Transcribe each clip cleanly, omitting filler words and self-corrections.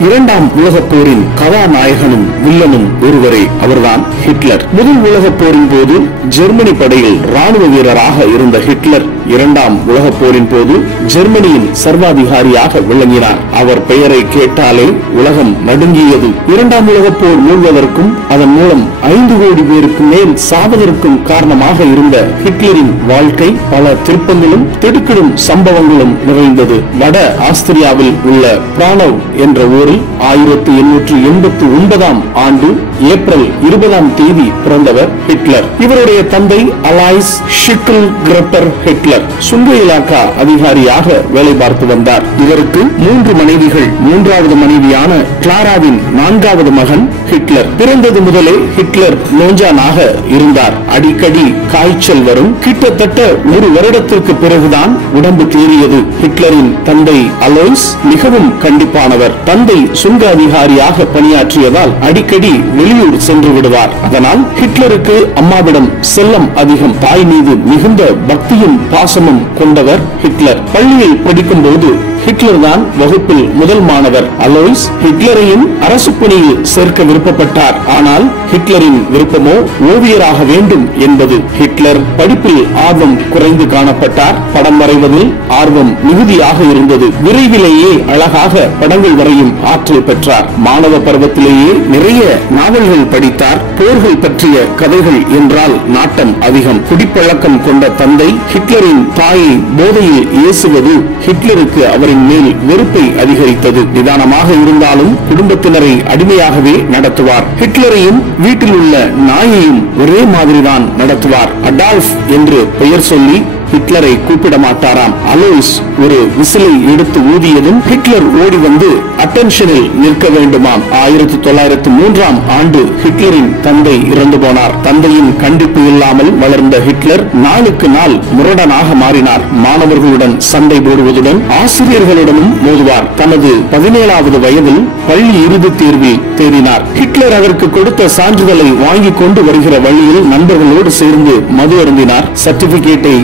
இரண்டாம் உலகப் போரின் கதாநாயகனும் வில்லனும் ஒருவரே, அவர்தான் ஹிட்லர். முதல் உலகப் போரின் போது ஜெர்மனி படையில் ராணுவ வீரராக இருந்த ஹிட்லர் இரண்டாம் உலகப் போரின் போது ஜெர்மனியின் சர்வாதிகாரியாக விளங்கினார். அவர் பெயரை கேட்டாலே உலகம் நடுங்கியது. இரண்டாம் உலகப் போர் மூழ்வதற்கும் அதன் மூலம் 5 கோடி பேருக்கு மேல் சாவதற்கும் காரணமாக இருந்த ஹிட்லரின் வாழ்க்கை பல திருப்பங்களும் திடுக்கிடும் சம்பவங்களும் நிறைந்தது. வட ஆஸ்திரியாவில் உள்ள பிரானவ் என்ற ஊரில் 1889 ஆண்டு ஏப்ரல் 20 பிறந்தவர் ஹிட்லர். இவருடைய தந்தை அலாய்ஸ் ஷிக்கில் கிரப்பர் ஹிட்லர் சுங்க இலாக்கா அதிகாரியாக வேலை பார்த்து வந்தார். இவருக்கு 3 மனைவிகள். 3வது மனைவியான கிளாராவின் 4வது மகன் ஹிட்லர். பிறந்தது முதலே ஹிட்லர் நோஞ்சானாக இருந்தார். அடிக்கடி காய்ச்சல் வரும். கிட்டத்தட்ட 1 வருடத்திற்கு பிறகுதான் உடம்பு தேறியது. ஹிட்லரின் தந்தை அலோய்ஸ் மிகவும் கண்டிப்பானவர். தந்தை சுங்க அதிகாரியாக பணியாற்றியதால் அடிக்கடி வெளியூர் சென்று விடுவார். அதனால் ஹிட்லருக்கு அம்மாவிடம் செல்லம் அதிகம். தாய் மீது மிகுந்த பக்தியும் பாசமும் கொண்டவர் ஹிட்லர். பள்ளியில் படிக்கும் போது ஹிட்லர் தான் வகுப்பில் முதல் மாணவர். அலோய்ஸ் ஹிட்லரையும் அரசு பணியில் சேர்க்க விருப்பப்பட்டார். ஆனால் ஹிட்லரின் விருப்பமோ ஓவியராக வேண்டும் என்பது. ஹிட்லர் படிப்பில் ஆர்வம் குறைந்து காணப்பட்டார். படம் வரைவதில் ஆர்வம் மிகுதியாக இருந்தது. விரைவிலேயே அழகாக படங்கள் வரையும் ஆற்றல் பெற்றார். மாணவ பருவத்திலேயே நிறைய நாவல்கள் படித்தார். போர்கள் பற்றிய கதைகள் என்றால் நாட்டம் அதிகம். குடிப்பழக்கம் கொண்ட தந்தை ஹிட்லரின் தாயை போதையில் ஏசுவது ஹிட்லருக்கு அவரின் மேல் வெறுப்பை அதிகரித்தது. நிதானமாக இருந்தாலும் குடும்பத்தினரை அடிமையாகவே நடத்துவார். ஹிட்லரையும் வீட்டில் உள்ள நாயையும் ஒரே மாதிரிதான் நடத்துவார். அடால்ஃப் என்று பெயர் சொல்லி ஹிட்லரை கூப்பிட மாட்டாராம். அலோய்ஸ் ஒரு விசிலை எடுத்து ஊதியதும் ஹிட்லர் ஓடி வந்து அட்டென்ஷனில் நிற்க வேண்டுமாம். 1903 ஆண்டு ஹிட்லரின் தந்தை இறந்து போனார். தந்தையின் கண்டிப்பு இல்லாமல் வளர்ந்த ஹிட்லர் நாளுக்கு நாள் முரடனாக மாறினார். மாணவர்களுடன் சண்டை போடுவதுடன் ஆசிரியர்களுடனும் மோதுவார். தனது 17வது வயதில் பள்ளி இறுதித் தேர்வில் தேறினார். ஹிட்லர் அதற்கு கொடுத்த சான்றிதழை வாங்கி கொண்டு வருகிற வழியில் நண்பர்களோடு சேர்ந்து மது அருந்தினார். சர்டிபிகேட்டை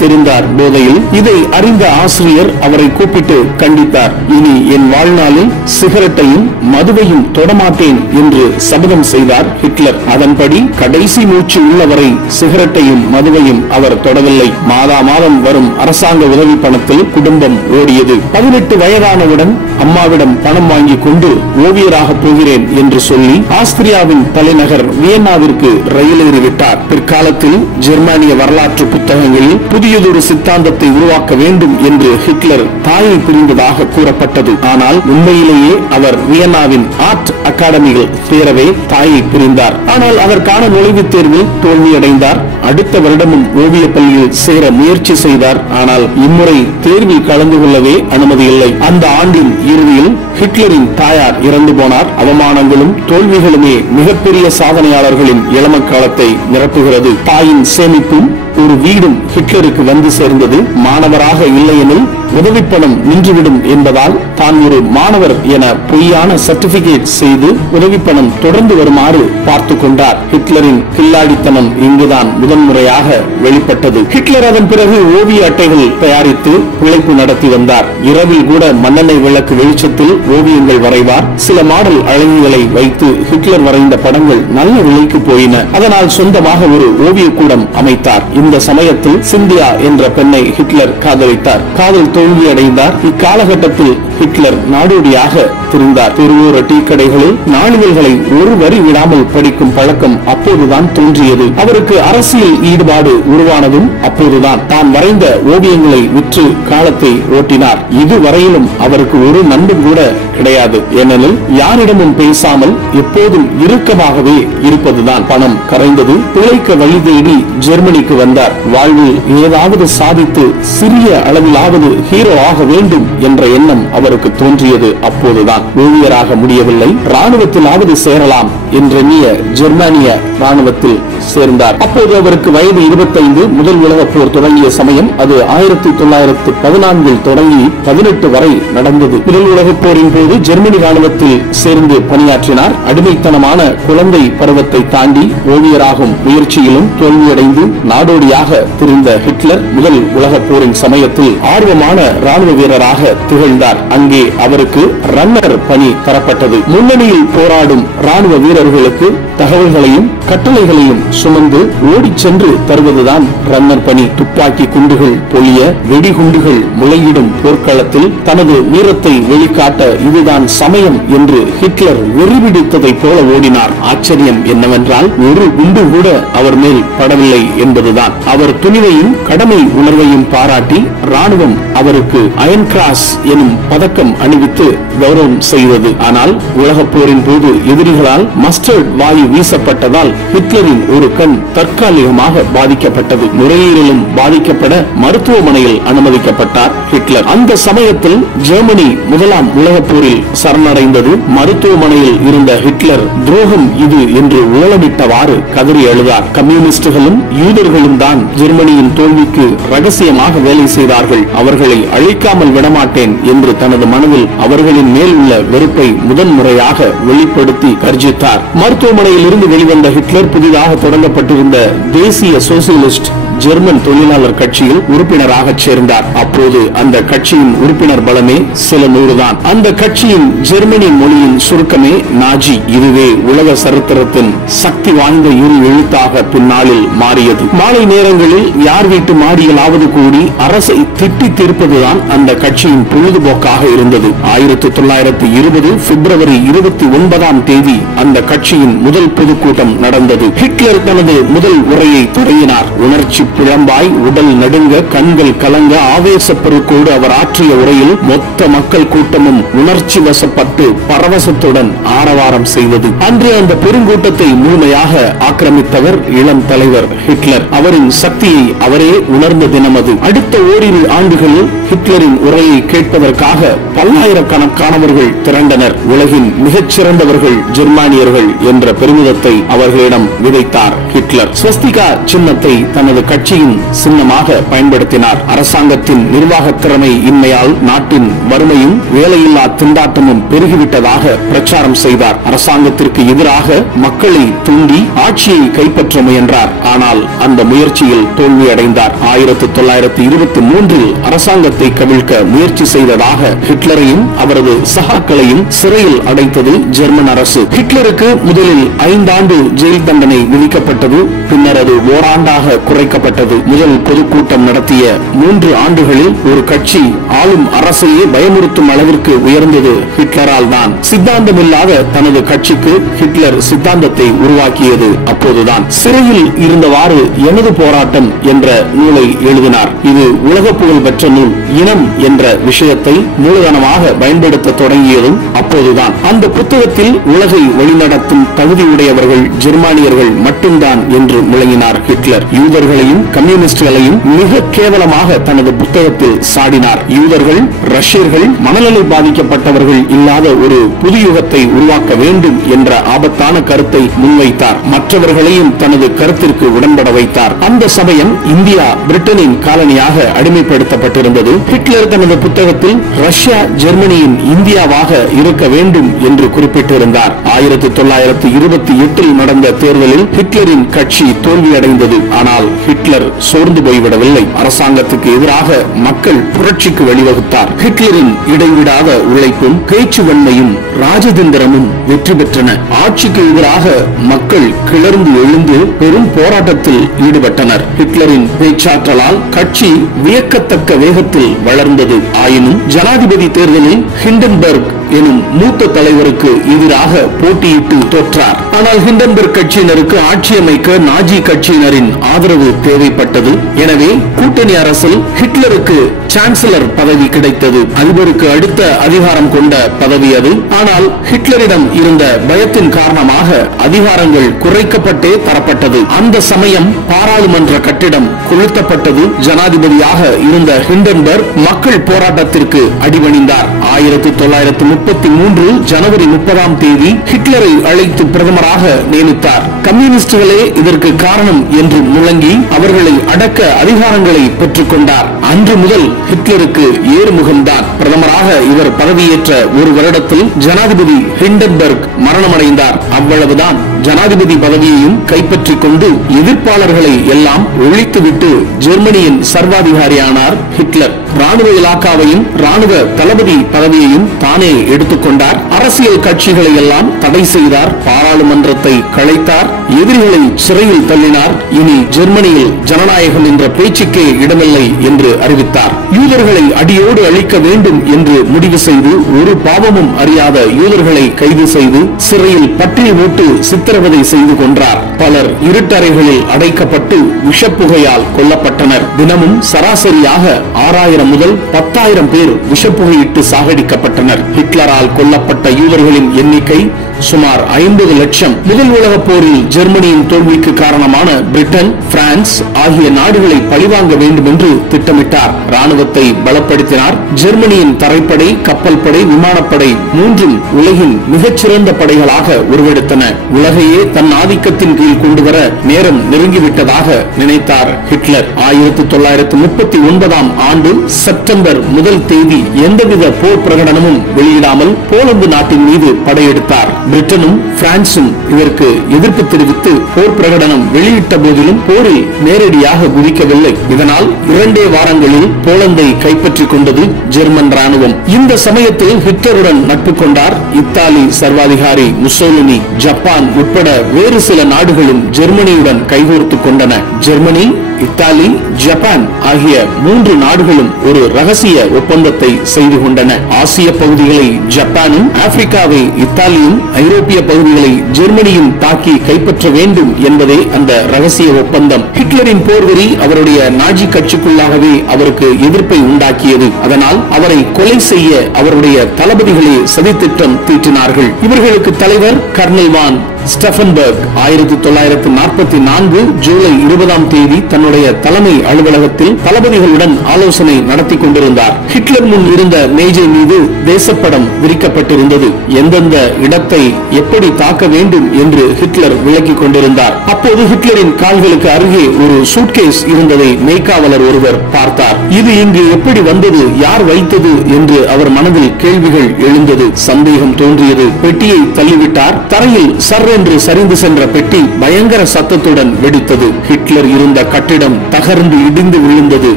தெரிந்தார் போதையில். இதை அறிந்த ஆசிரியர் அவரை கூப்பிட்டு கண்டித்தார். இனி என் வாழ்நாளில் சிகரெட்டையும் மதுவையும் தொடமாட்டேன் என்று சபதம் செய்தார் ஹிட்லர். அதன்படி கடைசி மூச்சு உள்ளவரை சிகரெட்டையும் மதுவையும் அவர் தொடவில்லை. மாதா மாதம் வரும் அரசாங்க உதவி பணத்தில் குடும்பம் ஓடியது. 18 வயதானவுடன் அம்மாவிடம் பணம் வாங்கி கொண்டு ஓவியராக போகிறேன் என்று சொல்லி ஆஸ்திரியாவின் தலைநகர் வியன்னாவிற்கு ரயில் ஏறிவிட்டார். பிற்காலத்தில் ஜெர்மானிய வரலாற்று புத்தகங்களில் புதியதொரு சித்தாந்தத்தை உருவாக்க வேண்டும் என்று ஹிட்லர் தாயை பிரிந்ததாக கூறப்பட்டது. ஆனால் உண்மையிலேயே அவர் வியன்னாவின் ஆர்ட் அகாடமியில் சேரவே தாயை பிரிந்தார். ஆனால் அதற்கான நுழைவுத் தேர்வில் தோல்வியடைந்தார். அடுத்த வருடமும் ஓவிய பள்ளியில் சேர முயற்சி செய்தார். ஆனால் இம்முறை தேர்வில் கலந்து கொள்ளவே அனுமதி இல்லை. அந்த ஆண்டின் இறுதியில் ஹிட்லரின் தாயார் இறந்து போனார். அவமானங்களும் தோல்விகளுமே மிகப்பெரிய சாதனையாளர்களின் இளம காலத்தை நிரப்புகிறது. தாயின் சேமிப்பும் ஒரு வீடும் ஹிட்லருக்கு வந்து சேர்ந்தது. மாணவராக இல்லையெனில் உதவி பணம் நின்றுவிடும் என்பதால் தான் ஒரு மாணவர் என பொய்யான சர்டிபிகேட் செய்து உதவி பணம் தொடர்ந்து வருமாறு பார்த்து கொண்டார். ஹிட்லரின் கில்லாடித்தனம் இங்குதான் முதன்முறையாக வெளிப்பட்டது. ஹிட்லர் அதன் பிறகு ஓவிய அட்டைகள் தயாரித்து பிழைப்பு நடத்தி வந்தார். இரவில் கூட மண்ணெண்ணெய் விளக்கு வெளிச்சத்தில் ஓவியங்கள் வரைவார். சில மாடல் அழகிகளை வைத்து ஹிட்லர் வரைந்த படங்கள் நல்ல விலைக்கு போயின. அதனால் சொந்தமாக ஒரு ஓவிய கூடம் அமைத்தார். இந்த சமயத்தில் சிந்தியா என்ற பெண்ணை ஹிட்லர் காதலித்தார். காதல் தோல்வியடைந்தார். இக்காலகட்டத்தில் ஹிட்லர் நாடோடியாக திரிந்தார். தெருவோர டீ கடைகளில் நாளிதழ்களை ஒரு வரி விடாமல் படிக்கும் பழக்கம் அப்போதுதான் தோன்றியது. அவருக்கு அரசியல் ஈடுபாடு உருவானதும் அப்போதுதான். தான் வரைந்த ஓவியங்களை விற்று காலத்தை ஓட்டினார். இதுவரையிலும் அவருக்கு ஒரு நண்பன் கூட கிடையாது. ஏனெனில் யாரிடமும் பேசாமல் எப்போதும் இறுக்கமாகவே இருப்பதுதான். பணம் கரைந்தது. பிழைக்க வழி தேடி ஜெர்மனிக்கு வந்தார். வாழ்வில் ஏதாவது சாதித்து சிறிய அளவிலாவது ஹீரோ ஆக வேண்டும் என்ற எண்ணம் அவருக்கு தோன்றியது அப்போதுதான். ஓவியராக முடியவில்லை. ராணுவத்திலாவது சேரலாம் என்றெண்ணிய ஜெர்மானிய ராணுவத்தில் சேர்ந்தார். அப்போது அவருக்கு வயது 25. முதல் உலகப் போர் தொடங்கிய சமயம் அது 1914 தொடங்கி 18 வரை நடந்தது. முதல் உலகப் போரின் போது ஜெர்மனி ராணுவத்தில் சேர்ந்து பணியாற்றினார். அடிமைத்தனமான குழந்தை பருவத்தை தாண்டி ஓவியராகும் முயற்சியிலும் தோல்வியடைந்து நாடோடியாக திரிந்த ஹிட்லர் முதல் உலகப் போரின் சமயத்தில் ஆர்வமான ராணுவ வீரராக திகழ்ந்தார். அங்கே அவருக்கு ரன்னர் பணி தரப்பட்டது. முன்னணியில் போராடும் ராணுவ வீரர்களுக்கு தகவல்களையும் கட்டளைகளையும் சுமந்து ஓடிச் சென்று தருவதுதான் ரன்னர் பணி. துப்பாக்கி குண்டுகள் பொழிய, வெடிகுண்டுகள் முளையிடும் போர்க்களத்தில் தனது வீரத்தை வெளிக்காட்ட இதுதான் சமயம் என்று ஹிட்லர் வெறிபிடித்ததை போல ஓடினார். ஆச்சரியம் என்னவென்றால் ஒரு குண்டு கூட அவர் மேல் படவில்லை என்பதுதான். அவர் துணிவையும் கடமை உணர்வையும் பாராட்டி ராணுவம் அவருக்கு அயன் கிராஸ் எனும் பதக்கம் அணிவித்து கௌரவம் செய்தது. ஆனால் உலகப் போரின் போது எதிரிகளால் மஸ்டர்ட் வாயு வீசப்பட்டதால் ஹிட்லரின் ஒரு கண் தற்காலிகமாக பாதிக்கப்பட்டது. நுரையீரலும் பாதிக்கப்பட மருத்துவமனையில் அனுமதிக்கப்பட்டார் ஹிட்லர். அந்த சமயத்தில் ஜெர்மனி முதலாம் உலகப் போரில் சரணடைந்தது. மருத்துவமனையில் இருந்த ஹிட்லர் துரோகம் இது என்று ஓலமிட்டவாறு கதறி அழுதார். கம்யூனிஸ்டுகளும் யூதர்களும் தான் ஜெர்மனியின் தோல்விக்கு ரகசியமாக வேலை செய்தார்கள். அவர்களை அழிக்காமல் விடமாட்டேன் என்று தனது மனதில் அவர்களின் மேல் உள்ள வெறுப்பை முதன்முறையாக வெளிப்படுத்தி கர்ஜித்தார். மருத்துவமனையில் இருந்து வெளிவந்த ஹிட்லர் புதிதாக தொடங்கப்பட்டிருந்த தேசிய சோசியலிஸ்ட் ஜெர்மன் தொழிலாளர் கட்சியில் உறுப்பினராக சேர்ந்தார். அப்போது அந்த கட்சியின் உறுப்பினர் பலமே சில 100 தான். அந்த கட்சியின் ஜெர்மனி மொழியின் சுருக்கமே நாஜி. இதுவே உலக சரித்திரத்தின் சக்தி வாய்ந்த இரு எழுத்தாக பின்னாளில் மாறியது. மாலை நேரங்களில் யார் வீட்டு மாடியிலாவது கூடி அரசை திட்டி தீர்ப்பதுதான் அந்த கட்சியின் பொழுதுபோக்காக இருந்தது. 1920 பிப்ரவரி 29ஆம் தேதி அந்த கட்சியின் முதல் பொதுக்கூட்டம் நடந்தது. ஹிட்லர் தனது முதல் உரையை தொடங்கினார். உணர்ச்சி பிழம்பாய் உடல் நடுங்க, கண்கள் கலங்க, ஆவேச பெருக்கோடு அவர் ஆற்றிய உரையில் மொத்த மக்கள் கூட்டமும் உணர்ச்சி வசப்பட்டு பரவசத்துடன் ஆரவாரம் செய்தது. அன்று அந்த பெருங்கூட்டத்தை முழுமையாக ஆக்கிரமித்தவர் இளம் தலைவர் ஹிட்லர். அவரின் சக்தியை அவரே உணர்ந்த தினம் அது. அடுத்த ஓரிரு ஆண்டுகளில் ஹிட்லரின் உரையை கேட்பதற்காக பல்லாயிரக்கணக்கானவர்கள் திரண்டனர். உலகின் மிகச்சிறந்தவர்கள் ஜெர்மானியர்கள் என்ற பெருமிதத்தை அவர்களிடம் விதைத்தார் ஹிட்லர். ஸ்வஸ்திகா சின்னத்தை தனது கட்சியின் சின்னமாக பயன்படுத்தினார். அரசாங்கத்தின் நிர்வாக திறமை இன்மையால் நாட்டின் வறுமையும் வேலையில்லா திண்டாட்டமும் பெருகிவிட்டதாக பிரச்சாரம் செய்தார். அரசாங்கத்திற்கு எதிராக மக்களை தூண்டி ஆட்சியை கைப்பற்ற முயன்றார். ஆனால் அந்த முயற்சியில் தோல்வியடைந்தார். 1923 அரசாங்கத்தை கவிழ்க்க முயற்சி செய்ததாக ஹிட்லரையும் அவரது சகாக்களையும் சிறையில் அடைத்தது ஜெர்மன் அரசு. ஹிட்லருக்கு முதலில் 5 ஆண்டு ஜெயில் தண்டனை விதிக்கப்பட்டது. பின்னர் அது ஓராண்டாக குறைக்கப்பட்டது. முதல் பொதுக்கூட்டம் நடத்திய 3 ஆண்டுகளில் ஒரு கட்சி ஆளும் அரசையே பயமுறுத்தும் அளவிற்கு உயர்ந்தது ஹிட்லரால் தான். சித்தாந்தமில்லாத தனது கட்சிக்கு ஹிட்லர் சித்தாந்தத்தை உருவாக்கியது அப்போதுதான். சிறையில் இருந்தவாறு எனது போராட்டம் என்ற நூலை எழுதினார். இது உலக புகழ் பெற்ற நூல். இனம் என்ற விஷயத்தை மூலதனமாக பயன்படுத்த தொடங்கியதும் அப்போதுதான். அந்த புத்தகத்தில் உலகை வழிநடத்தும் தகுதியுடையவர்கள் ஜெர்மானியர்கள் மட்டும்தான் என்று முழங்கினார் ஹிட்லர். யூதர்களையும் கம்யூனிஸ்டுகளையும் மிக கேவலமாக தனது புத்தகத்தில் சாடினார். யூதர்கள், ரஷ்யர்கள், மனநல பாதிக்கப்பட்டவர்கள் இல்லாத ஒரு புது யுகத்தை உருவாக்க வேண்டும் என்ற ஆபத்தான கருத்தை முன்வைத்தார். மற்றவர்களையும் தனது கருத்திற்கு உடன்பட வைத்தார். அந்த சமயம் இந்தியா பிரிட்டனின் காலனியாக அடிமைப்படுத்தப்பட்டிருந்தது. ஹிட்லர் தனது புத்தகத்தில் ரஷ்யா ஜெர்மனியின் இந்தியாவாக இருக்க வேண்டும் என்று குறிப்பிட்டிருந்தார். 1928 நடந்த தேர்தலில் ஹிட்லரின் கட்சி தோல்வியடைந்தது. ஆனால் ஹிட்லர் சோர்ந்து போய்விடவில்லை. அரசாங்கத்துக்கு எதிராக மக்கள் புரட்சிக்கு வழிவகுத்தார். ஹிட்லரின் இடைவிடாத உழைப்பும் பேச்சுவன்மையும் ராஜதந்திரமும் வெற்றி பெற்றன. ஆட்சிக்கு எதிராக மக்கள் கிளர்ந்து எழுந்து பெரும் போராட்டத்தில் ஈடுபட்டனர். ஹிட்லரின் பேச்சாற்றலால் கட்சி வியக்கத்தக்க வேகத்தில் வளர்ந்தது. ஆயினும் ஜனாதிபதி தேர்தலில் ஹிண்டன்பர்க் எனும் மூத்த தலைவருக்கு எதிராக போட்டியிட்டு தோற்றார். ஆனால் ஹிண்டன்பர்க் கட்சியினருக்கு ஆட்சி அமைக்க நாஜி கட்சியினரின் ஆதரவு தேவைப்பட்டது. எனவே கூட்டணி அரசில் ஹிட்லருக்கு சான்சலர் பதவி கிடைத்தது. அதிபருக்கு அடுத்த அதிகாரம் கொண்ட பதவி அது. ஆனால் ஹிட்லரிடம் இருந்த பயத்தின் காரணமாக அதிகாரங்கள் குறைக்கப்பட்டே தரப்பட்டது. அந்த சமயம் பாராளுமன்ற கட்டிடம் கொளுத்தப்பட்டது. ஜனாதிபதியாக இருந்த ஹிண்டன்பர்க் மக்கள் போராட்டத்திற்கு அடிபணிந்தார். 1930 1933 ஜனவரி 30 ஹிட்லரை அழைத்து பிரதமராக நியமித்தார். கம்யூனிஸ்டுகளே இதற்கு காரணம் என்று முழங்கி அவர்களை அடக்க அதிகாரங்களை பெற்றுக் கொண்டார். அன்று முதல் ஹிட்லருக்கு ஏறுமுகம்தான். பிரதமராக இவர் பதவியேற்ற ஒரு வருடத்தில் ஜனாதிபதி ஹிண்டன்பர்க் மரணமடைந்தார். அவ்வளவுதான். ஜனாதிபதி பதவியையும் கைப்பற்றிக் கொண்டு எதிர்ப்பாளர்களை எல்லாம் ஒழித்துவிட்டு ஜெர்மனியின் சர்வாதிகாரியானார் ஹிட்லர். ராணுவ இலாக்காவையும் ராணுவ தளபதி பதவியையும் தானே எடுத்துக்கொண்டார். அரசியல் கட்சிகளை எல்லாம் தடை செய்தார். பாராளுமன்றத்தை கலைத்தார். எதிரிகளை சிறையில் தள்ளினார். இனி ஜெர்மனியில் ஜனநாயகம் என்ற பேச்சுக்கே இடமில்லை என்று அறிவித்தார். யூதர்களை அடியோடு அழிக்க வேண்டும் என்று முடிவு செய்து ஒரு பாவமும் அறியாத யூதர்களை கைது செய்து சிறையில் பட்டினி போட்டு சித்திரவதை செய்து கொன்றார். பலர் இருட்டறைகளில் அடைக்கப்பட்டு விஷப்புகையால் கொல்லப்பட்டனர். தினமும் சராசரியாக 6000 முதல் 10,000 பேர் விஷப்புகையிட்டு சாகடிக்கப்பட்டனர். ஹிட்லரால் கொல்லப்பட்ட யூதர்களின் எண்ணிக்கை சுமார் 50 லட்சம். முதல் உலகப் போரில் ஜெர்மனியின் தோல்விக்கு காரணமான பிரிட்டன், பிரான்ஸ் ஆகிய நாடுகளை பழிவாங்க வேண்டும் என்று திட்டமிட்டார். ராணுவத்தை பலப்படுத்தினார். ஜெர்மனியின் தரைப்படை, கப்பல் படை, விமானப்படை மூன்றும் உலகின் மிகச்சிறந்த படைகளாக உருவெடுத்தன. உலகையே தன் ஆதிக்கத்தின் கீழ் கொண்டுவர நேரம் நெருங்கிவிட்டதாக நினைத்தார் ஹிட்லர். 1939 ஆண்டு செப்டம்பர் 1 எந்தவித போர் பிரகடனமும் வெளியிடாமல் போலந்து நாட்டின் மீது படையெடுத்தார். பிரிட்டனும் பிரான்சும் இதற்கு எதிர்ப்பு தெரிவித்து போர் பிரகடனம் வெளியிட்ட போதிலும் போரில் நேரடியாக குதிக்கவில்லை. இதனால் 2 வாரங்களில் போலந்தை கைப்பற்றிக் கொண்டது ஜெர்மன் ராணுவம். இந்த சமயத்தில் ஹிட்லருடன் நட்பு கொண்டார் இத்தாலி சர்வாதிகாரி முசோலினி. ஜப்பான் உட்பட வேறு சில நாடுகளும் ஜெர்மனியுடன் கைகோர்த்துக் கொண்டன. ஜெர்மனி, இத்தாலி, ஜப்பான் ஆகிய 3 நாடுகளும் ஒரு ரகசிய ஒப்பந்தத்தை செய்து கொண்டன. ஆசிய பகுதிகளை ஜப்பானும், ஆப்பிரிக்காவை இத்தாலியும், ஐரோப்பிய பகுதிகளை ஜெர்மனியும் தாக்கி கைப்பற்ற வேண்டும் என்பதே அந்த ரகசிய ஒப்பந்தம். ஹிட்லரின் போர்வெறி அவருடைய நாஜி கட்சிக்குள்ளாகவே அவருக்கு எதிர்ப்பை உண்டாக்கியது. அதனால் அவரை கொலை செய்ய அவருடைய தளபதிகளே சதித்திட்டம் தீட்டினார்கள். இவர்களுக்கு தலைவர் கர்னல் வான் ஸ்டெஃபன்பர்க் 1944 ஜூலை 20 தன்னுடைய தலைமை அலுவலகத்தில் தளபதிகளுடன் ஆலோசனை நடத்தி கொண்டிருந்தார். ஹிட்லர் முன் இருந்த மேஜை மீது தேசப்படம் விரிக்கப்பட்டிருந்தது. எந்தெந்த இடத்தை எப்படி தாக்க வேண்டும் என்று ஹிட்லர் விளக்கிக் கொண்டிருந்தார். அப்போது ஹிட்லரின் கால்களுக்கு அருகே ஒரு சூட்கேஸ் இருந்ததை மெய்காவலர் ஒருவர் பார்த்தார். இது இங்கு எப்படி வந்தது, யார் வைத்தது என்று அவர் மனதில் கேள்விகள் எழுந்தது. சந்தேகம் தோன்றியது. பெட்டியை தள்ளிவிட்டார். தரையில் சர் என்று சரிந்து சென்ற பெட்டி பயங்கர சத்தத்துடன் வெடித்தது. ஹிட்லர் இருந்த கட்டிடம் தகர்ந்து இடிந்து விழுந்தது.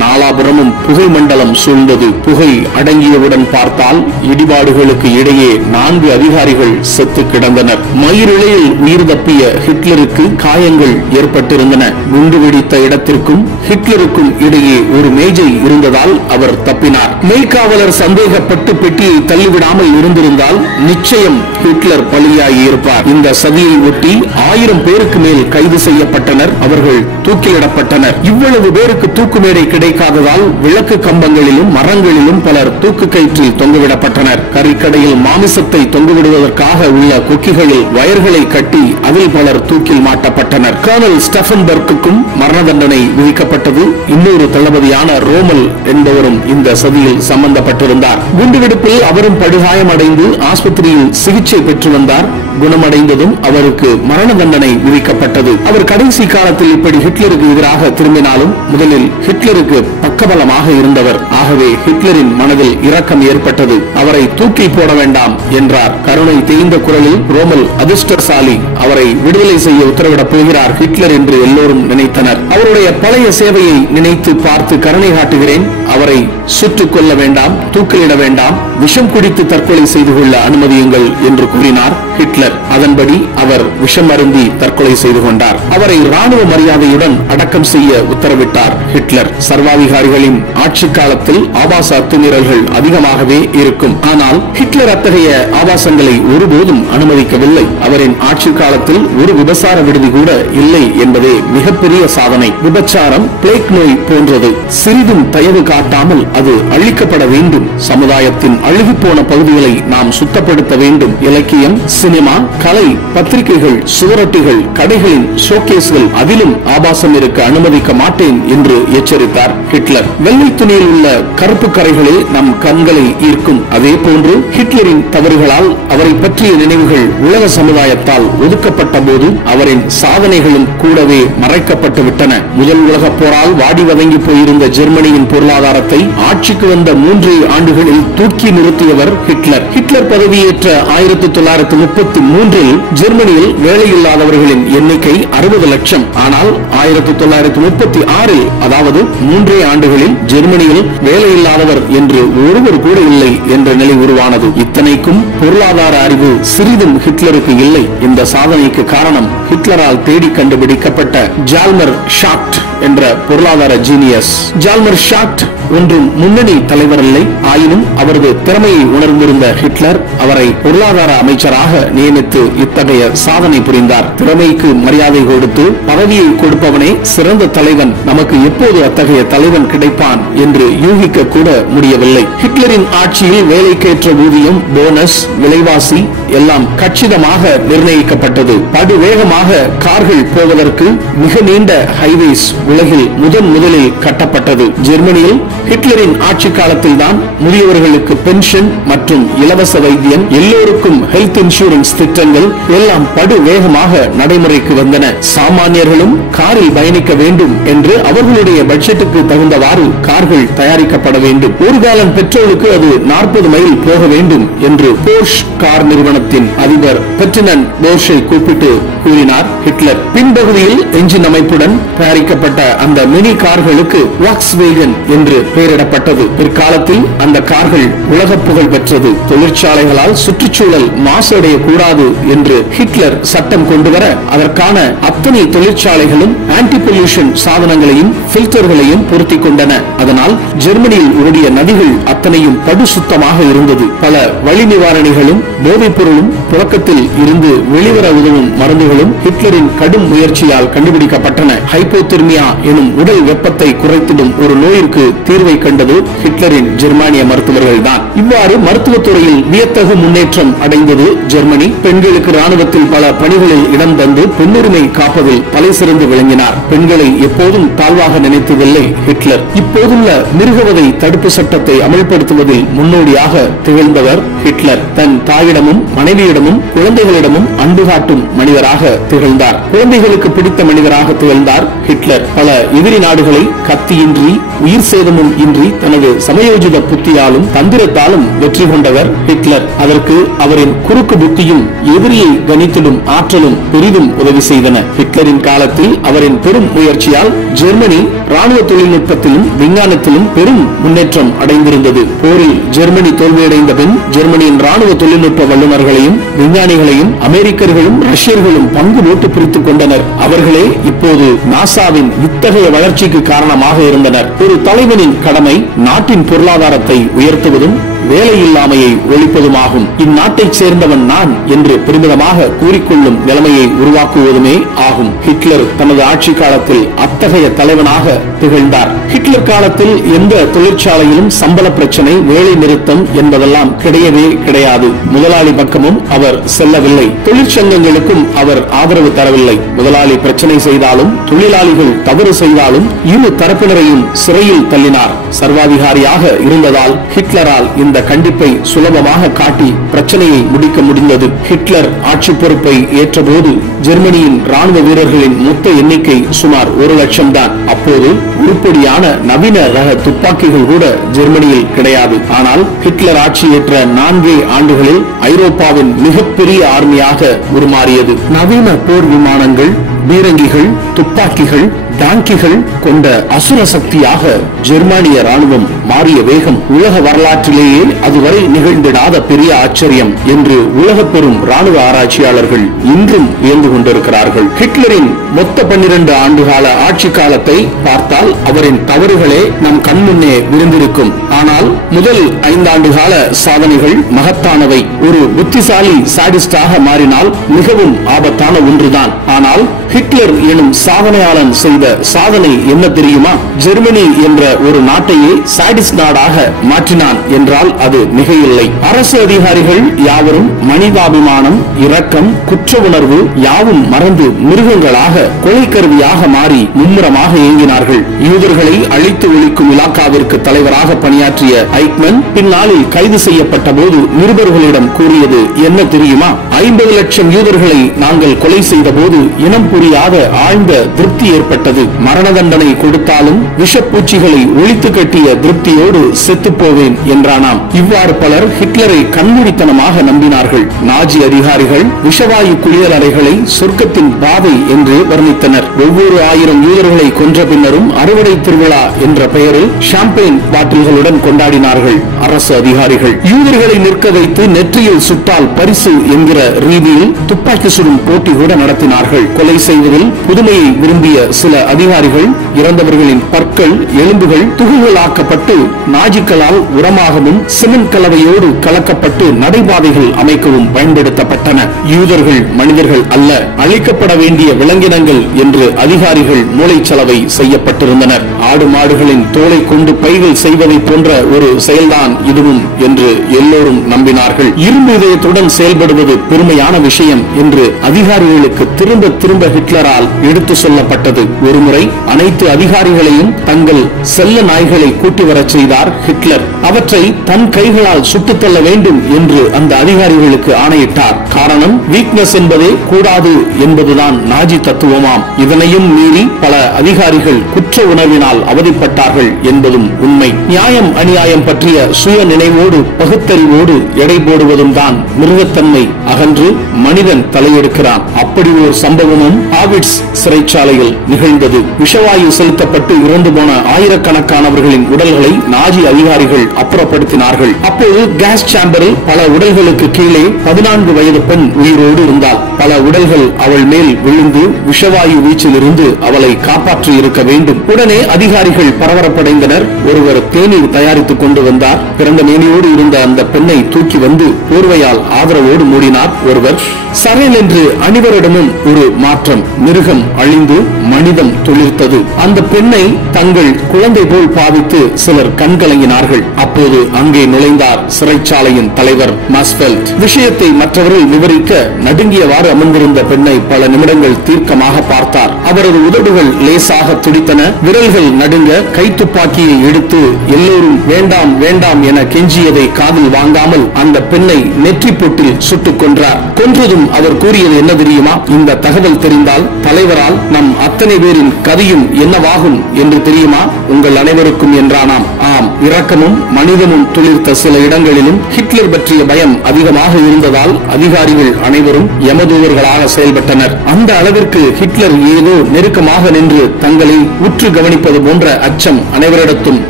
நாலாபுரமும் புகை மண்டலம் சூழ்ந்தது. புகை அடங்கியவுடன் பார்த்தால் இடிபாடுகளுக்கு இடையே 4 அதிகாரிகள் செத்து கிடந்தனர். மயிரிழையில் உயிர் தப்பிய ஹிட்லருக்கு காயங்கள் ஏற்பட்டிருந்தன. குண்டு வெடித்த இடத்திற்கும் ஹிட்லருக்கும் இடையே ஒரு மேஜை இருந்ததால் அவர் தப்பினார். மெய்காவலர் சந்தேகப்பட்டு பெட்டியை தள்ளிவிடாமல் இருந்திருந்தால் நிச்சயம் ஹிட்லர் பலியாகி இருப்பார். இந்த சதியை ஒட்டி 1000 பேருக்கு மேல் கைது செய்யப்பட்டனர். அவர்கள் தூக்கிலிடப்பட்டனர். இவ்வளவு பேருக்கு தூக்கு மேடை கிடைக்காததால் விளக்கு கம்பங்களிலும் மரங்களிலும் பலர் தூக்கு கயிற்றில் தொங்கவிடப்பட்டனர். கறிக்கடையில் மாமிசத்தை தொங்கவிடுவதற்காக உள்ள கொக்கிகளில் வயர்களை கட்டி அதில் பலர் தூக்கில் மாட்டப்பட்டனர். கர்னல் ஸ்டெஃபன்பர்க்குக்கும் மரண தண்டனை விதிக்கப்பட்டது. இன்னொரு தளபதியான ரோமல் என்பவரும் இந்த சதியில் சம்பந்தப்பட்டிருந்தார். குண்டுவெடிப்பில் அவரும் படுகாயமடைந்து ஆஸ்பத்திரியில் சிகிச்சை பெற்று வந்தார். குணமடைந்ததும் அவருக்கு மரண தண்டனை விதிக்கப்பட்டது. அவர் கடைசி காலத்தில் இப்படி ஹிட்லருக்கு எதிராக திரும்பினாலும் முதலில் ஹிட்லருக்கு பக்கபலமாக இருந்தவர். ஆகவே ஹிட்லரின் மனதில் இரக்கம் ஏற்பட்டது. அவரை தூக்கி போட வேண்டாம் என்றார். கருணை தேய்ந்த குரலில் ரோமல் அதிர்ஷ்டசாலி, அவரை விடுதலை செய்ய உத்தரவிடப் போகிறார் ஹிட்லர் என்று எல்லோரும் நினைத்தனர். அவருடைய பழைய சேவையை நினைத்து பார்த்து கருணை காட்டுகிறேன். அவரை சுட்டுக் கொள்ள வேண்டாம், தூக்கிலிட வேண்டாம், விஷம் குடித்து தற்கொலை செய்து கொள்ள அனுமதியுங்கள் என்று கூறினார் ஹிட்லர். அதன்படி அவர் விஷம் அருந்தி தற்கொலை செய்து கொண்டார். அவரை ராணுவ மரியாதையுடன் அடக்கம் செய்ய உத்தரவிட்டார் ஹிட்லர். சர்வாதிகாரிகளின் ஆட்சி காலத்தில் ஆபாச அத்துமீறல்கள் அதிகமாகவே இருக்கும். ஆனால் ஹிட்லர் அத்தகைய ஆபாசங்களை ஒருபோதும் அனுமதிக்கவில்லை. அவரின் ஆட்சி காலத்தில் ஒரு விபச்சார விடுதி கூட இல்லை என்பதே மிகப்பெரிய சாதனை. விபச்சாரம் பிளேக் நோய் போன்றது. சிறிதும் தயவு காட்டாமல் அது அழிக்கப்பட வேண்டும். சமுதாயத்தின் அழுகிப்போன பகுதிகளை நாம் சுத்தப்படுத்த வேண்டும். இலக்கியம், சினிமா, கலை, பத்திரிகைகள், சுவரொட்டிகள், கடைகளின் ஷோகேஸ்கள் அதிலும் ஆபாசம் இருக்க அனுமதிக்க மாட்டேன் என்று எச்சரித்தார் ஹிட்லர். ஹிட்லர். வெள்ளை துணியில் உள்ள கருப்பு கரைகளே நம் கண்களை ஈர்க்கும். அதே போன்று ஹிட்லரின் தவறுகளால் அவரை பற்றிய நினைவுகள் உலக சமுதாயத்தால் ஒதுக்கப்பட்ட போது அவரின் சாதனைகளும் கூடவே மறைக்கப்பட்டு விட்டன. முதல் உலக போரால் வாடி வதங்கி போயிருந்த ஜெர்மனியின் பொருளாதாரத்தை ஆட்சிக்கு வந்த 3 ஆண்டுகளில் தூக்கி நிறுத்தியவர் ஹிட்லர். ஹிட்லர் பதவியேற்ற 1933இல் ஜெர்மனியில் வேலையில்லாதவர்களின் எண்ணிக்கை 60 லட்சம். ஆனால் 1936இல், அதாவது 3 ஆண்டுகளில் ஜெர்மனியில் வேலையில்லாதவர் என்று ஒருவர் கூட இல்லை என்ற நிலை உருவானது. இத்தனைக்கும் பொருளாதார அறிவு சிறிதும் ஹிட்லருக்கு இல்லை. இந்த சாதனைக்கு காரணம் ஹிட்லரால் தேடி கண்டுபிடிக்கப்பட்ட ஜால்மர் ஷாக்ட் என்ற பொருளாதார ஜீனியஸ். ஜால்மர் ஷாக்ட் ஒன்றும் முன்னணி தலைவர் இல்லை. ஆயினும் அவரது திறமையை உணர்ந்திருந்த ஹிட்லர் அவரை பொருளாதார அமைச்சராக நியமித்து இத்தகைய சாதனை புரிந்தார். திறமைக்கு மரியாதை கொடுத்து பதவியை கொடுப்பவனே சிறந்த தலைவன். நமக்கு எப்போது அத்தகைய தலைவன் கிடைப்பான் என்று யூகிக்க கூட முடியவில்லை. ஹிட்லரின் ஆட்சியில் வேலைக்கேற்ற ஊதியம், போனஸ், விலைவாசி எல்லாம் கச்சிதமாக நிர்ணயிக்கப்பட்டது. படுவேகமாக கார்கள் போவதற்கு மிக நீண்ட ஹைவேஸ் உலகில் முதலில் கட்டப்பட்டது. ஜெர்மனியில் ஹிட்லரின் ஆட்சி காலத்தில் தான் முதியவர்களுக்கு பென்ஷன் மற்றும் இலவச வைத்தியம், எல்லோருக்கும் ஹெல்த் இன்சூரன்ஸ் திட்டங்கள் எல்லாம் படுவேகமாக நடைமுறைக்கு வந்தன. சாமானியர்களும் காரில் பயணிக்க வேண்டும் என்று அவர்களுடைய பட்ஜெட்டுக்கு தகுந்தவாறு கார்கள் தயாரிக்கப்பட வேண்டும். ஒரு காலன் பெட்ரோலுக்கு அது 40 மைல் போக வேண்டும் என்று போர்ஷ் கார் நிறுவனத்தின் அதிபர் பெர்டினண்ட் போர்ஷை கூப்பிட்டு கூறினார் ஹிட்லர். பின்பகுதியில் என்ஜின் அமைப்புடன் தயாரிக்கப்பட்ட அந்த மினி கார்களுக்கு வாக்ஸ்வேகன் என்று பெயரிடப்பட்டது. பிற்காலத்தில் அந்த கார்கள் உலக புகழ் பெற்றது. தொழிற்சாலைகளால் சுற்றுச்சூழல் மாசடைய கூடாது என்று ஹிட்லர் சட்டம் கொண்டுவர அதற்கான அத்தனை தொழிற்சாலைகளும் ஆன்டி பொல்யூஷன் சாதனங்களையும் பில்டர்களையும் பொருத்தி கொண்டன. அதனால் ஜெர்மனியில் ஓடிய நதிகள் அத்தனையும் படு சுத்தமாக இருந்தது. பல வழி நிவாரணிகளும் போதைப் பொருளும் புழக்கத்தில் இருந்து வெளிவர உதவும் மருந்துகளும் ஹிட்லரின் கடும் முயற்சியால் கண்டுபிடிக்கப்பட்டன. ஹைப்போதெர்மியா எனும் உடல் வெப்பத்தை குறைத்திடும் ஒரு நோயிற்கு தீர்வை கண்டது ஹிட்லரின் ஜெர்மானிய மருத்துவர்கள் தான். இவ்வாறு மருத்துவத்துறையில் வியத்தகு முன்னேற்றம் அடைந்தது ஜெர்மனி. பெண்களுக்கு ராணுவத்தில் பல பணிகளில் இடம் தந்து பெண்ணுரிமை காப்பதில் தலை சிறந்து விளங்கினார். பெண்களை எப்போதும் தாழ்வாக நினைத்ததில்லை ஹிட்லர். இப்போதுள்ள மிருகவதை தடுப்பு சட்டத்தை அமல்படுத்துவதில் முன்னோடியாக திகழ்ந்தவர் ஹிட்லர். தன் தாயிடமும் மனைவியிடமும் குழந்தைகளிடமும் அன்பு காட்டும் மனிதராக திகழ்ந்தார். குழந்தைகளுக்கு பிடித்த மனிதராக திகழ்ந்தார் ஹிட்லர். பல எதிரி நாடுகளை கத்தியின்றி உயிர் சேதமும் இன்றி தனது சமயோஜித புத்தியாலும் தந்திரத்தாலும் வெற்றி கொண்டவர் ஹிட்லர். அதற்கு அவரின் குறுக்கு புத்தியும் எதிரியை கணித்திடும் ஆற்றலும் பெரிதும் உதவி செய்தன. ஹிட்லரின் காலத்தில் அவரின் பெரும் முயற்சியால் ஜெர்மனி ராணுவ தொழில்நுட்பத்திலும் விஞ்ஞானத்திலும் பெரும் முன்னேற்றம் அடைந்திருந்தது. போரில் ஜெர்மனி தோல்வியடைந்த பின் ஜெர்மனியின் ராணுவ தொழில்நுட்ப வல்லுநர்களையும் விஞ்ஞானிகளையும் அமெரிக்கர்களும் ரஷ்யர்களும் பங்கு போட்டு பிரித்துக் கொண்டனர். அவர்களே இப்போது நாசாவின் இத்தகைய வளர்ச்சிக்கு காரணமாக இருந்தனர். ஒரு தலைவனின் கடமை நாட்டின் பொருளாதாரத்தை உயர்த்துவதும் வேலையில்லாமையை ஒழிப்பதுமாகும். இந்நாட்டை சேர்ந்தவன் நான் என்று பெருமிதமாக கூறிக்கொள்ளும் நிலைமையை உருவாக்குவதுமே ஆகும். ஹிட்லர் தனது ஆட்சி காலத்தில் அத்தகைய தலைவனாக திகழ்ந்தார். ஹிட்லர் காலத்தில் எந்த தொழிற்சாலையிலும் சம்பள பிரச்சனை, வேலை நிறுத்தம் என்பதெல்லாம் கிடையவே கிடையாது. முதலாளி பக்கமும் அவர் செல்லவில்லை. தொழிற்சங்கங்களுக்கும் அவர் ஆதரவு தரவில்லை. முதலாளி பிரச்சனை செய்தாலும் தொழிலாளிகள் தவறு செய்தாலும் இரு தரப்பினரையும் சிறையில் தள்ளினார். சர்வாதிகாரியாக இருந்ததால் ஹிட்லரால் இந்த கண்டிப்பை சுலபமாக காட்டி பிரச்சனையை முடிக்க முடிந்தது. ஹிட்லர் ஆட்சி பொறுப்பை ஏற்றபோது ஜெர்மனியின் ராணுவ வீரர்களின் மொத்த எண்ணிக்கை சுமார் 1 லட்சம் தான். அப்போது உருப்படியான நவீன ரக துப்பாக்கிகள் கூட ஜெர்மனியில் கிடையாது. ஆனால் ஹிட்லர் ஆட்சி ஏற்ற 4 ஆண்டுகளில் ஐரோப்பாவின் மிகப்பெரிய ஆர்மியாக உருமாறியது. நவீன போர் விமானங்கள், பீரங்கிகள், துப்பாக்கிகள், டாங்கிகள் கொண்ட அசுர சக்தியாக ஜெர்மானிய ராணுவம் மாறிய வேகம் உலக வரலாற்றிலேயே அதுவரை நிகழ்ந்திடாத பெரிய ஆச்சரியம் என்று உலக பெரும் ராணுவ ஆராய்ச்சியாளர்கள் இன்றும் வியந்து கொண்டிருக்கிறார்கள். ஹிட்லரின் மொத்த 12 ஆண்டுகால ஆட்சி காலத்தை பார்த்தால் அவரின் தவறுகளே நம் கண்முன்னே விருந்திருக்கும். ஆனால் முதல் 5 ஆண்டு கால சாதனைகள் மகத்தானவை. ஒரு புத்திசாலி சாடிஸ்டாக மாறினால் மிகவும் ஆபத்தான ஒன்றுதான். ஆனால் ஹிட்லர் எனும் சாதனையாளன் செய்த சாதனை என்ன தெரியுமா? ஜெர்மனி என்ற ஒரு நாட்டையே சாடிஸ்ட் நாடாக மாற்றினான் என்றால் அது மிகையில்லை. அரசு அதிகாரிகள் யாவரும் மனிதாபிமானம், இரக்கம், குற்ற உணர்வு யாவும் மறந்து மிருகங்களாக, கொலை கருவியாக மாறி மும்முரமாக இயங்கினார்கள். கொண்டார்கள். யூதர்களை அழித்து ஒழிக்கும் இலாக்காவிற்கு தலைவராக பணியாற்றிய ஐக்மன் பின்னாளில் கைது செய்யப்பட்ட போது நிருபர்களிடம் கூறியது என்ன தெரியுமா? 50 லட்சம் யூதர்களை நாங்கள் கொலை செய்த போது இனம் புரியாத ஆழ்ந்த திருப்தி ஏற்பட்டது. மரண தண்டனை கொடுத்தாலும் விஷப்பூச்சிகளை ஒழித்து கட்டிய திருப்தியோடு செத்து போவேன் என்றானாம். இவ்வாறு பலர் ஹிட்லரை கண்மூடித்தனமாக நம்பினார்கள். நாஜி அதிகாரிகள் விஷவாயு குளியல் அறைகளை சொர்க்கத்தின் பாதை என்று வர்ணித்தனர். ஒவ்வொரு 1000 யூதர்களை கொன்ற பின்னரும் அறுவடை திருவிழா என்ற பெயரில் ஷாம்பெயின் பாட்டில்களுடன் கொண்டாடினார்கள் அரசு அதிகாரிகள். யூதர்களை நிற்க வைத்து நெற்றியில் சுட்டால் பரிசு என்கிற ரீதியில் துப்பாக்கி சுடும் போட்டி கூட நடத்தினார்கள். கொலை செய்வதில் புதுமையை விரும்பிய சில அதிகாரிகள் இறந்தவர்களின் பற்கள் எலும்புகள் துகள்களாக்கப்பட்டு நாஜிக்களால் உரமாகவும் சிமெண்ட் கலவையோடு கலக்கப்பட்டு நடைபாதைகள் அமைக்கவும் பயன்படுத்தப்பட்டன. யூதர்கள் மனிதர்கள் அல்ல, அழிக்கப்பட வேண்டிய விலங்கினங்கள் என்று அதிகாரிகள் மூளைச்சலவை செய்யப்பட்டிருந்தனர். ஆடு மாடுகளின் தோலை கொண்டு பைகள் செய்வதை போன்ற ஒரு செயல்தான் இதுவும் என்று எல்லோரும் நம்பினார்கள். இரும்பு இதயத்துடன் செயல்படுவது பெருமையான விஷயம் என்று அதிகாரிகளுக்கு திரும்ப திரும்ப ஹிட்லரால் எடுத்து சொல்லப்பட்டது. ஒருமுறை அனைத்து அதிகாரிகளையும் தங்கள் செல்ல நாய்களை கூட்டி வரச் செய்தார் ஹிட்லர். அவற்றை தன் கைகளால் சுட்டுத் தள்ள வேண்டும் என்று அந்த அதிகாரிகளுக்கு ஆணையிட்டார். காரணம், வீக்னஸ் என்பதே கூடாது என்பதுதான் நாஜி தத்துவமாம். இதனையும் மீறி பல அதிகாரிகள் குற்ற உணர்வினால் அவதிப்பட்டார்கள் என்பதும் உண்மை. நியாயம் அநியாயம் பற்றிய சுய நினைவோடு பகுத்தறிவோடு எடை போடுவதும் தான் மிருகத்தன்மை அகன்று மனிதன் தலையெடுக்கிறான். அப்படி ஒரு சம்பவமும் ஆவிட்ஸ் சிறைச்சாலையில் நிகழ்ந்தது. விஷவாயு செலுத்தப்பட்டு இறந்து போன ஆயிரக்கணக்கானவர்களின் உடல்களை நாஜி அதிகாரிகள் அப்புறப்படுத்தினார்கள். அப்போது கேஸ் சேம்பரில் பல உடல்களுக்கு கீழே 14 வயது பெண் உயிரோடு இருந்தாள். பல உடல்கள் அவள் மேல் விழுந்து விஷவாயு வீச்சில் இருந்து அவளை காப்பாற்றி இருக்க வேண்டும். உடனே அதிகாரிகள் பரபரப்படைந்தனர். ஒருவர் தேநீர் தயாரித்துக் கொண்டு வந்தார். பிறந்த மேனியோடு இருந்த அந்த பெண்ணை தூக்கி வந்து போர்வையால் ஆதரவோடு மூடினார் ஒருவர். சரேல் என்று அனைவரிடமும் ஒரு மாற்றம். மிருகம் அழிந்து மனிதம் துளிர்த்தது. அந்த பெண்ணை தங்கள் குழந்தை போல் பாவித்து சிலர் கண்கலங்கினார்கள். அப்போது அங்கே நுழைந்தார் சிறைச்சாலையின் தலைவர் மாஸ்பெல்ட். விஷயத்தை மற்றவர்கள் விவரிக்க நடுங்கியவாறு அமர்ந்திருந்த பெண்ணை பல நிமிடங்கள் தீர்க்கமாக பார்த்தார். அவரது உதடுகள் லேசாக துடித்தன, விரல்கள் நடுங்க. கைத்துப்பாக்கியை எடுத்து எல்லோரும் வேண்டாம் வேண்டாம் என கெஞ்சியதை காதில் வாங்காமல் அந்த பெண்ணை நெற்றி பொட்டில் சுட்டுக் கொன்றார். கொன்றதும் அவர் கூறியது என்ன தெரியுமா? இந்த தகவல் தெரிந்தால் தலைவரால் நம் அத்தனை பேரின் கதியும் என்னவாகும் என்று தெரியுமா உங்கள் அனைவருக்கும் என்றானாம். ஆம், இரக்கமும் மனிதமும் துளிர்த்த சில இடங்களிலும் ஹிட்லர் பற்றிய பயம் அதிகமாக இருந்ததால் அதிகாரிகள் அனைவரும் யமதூதர்களாக செயல்பட்டனர். அந்த அளவிற்கு ஹிட்லர் ஏதோ நெருக்கமாக நின்று தங்களை உற்று கவனிப்பது போன்ற அச்சம் அனைவரிடத்தும்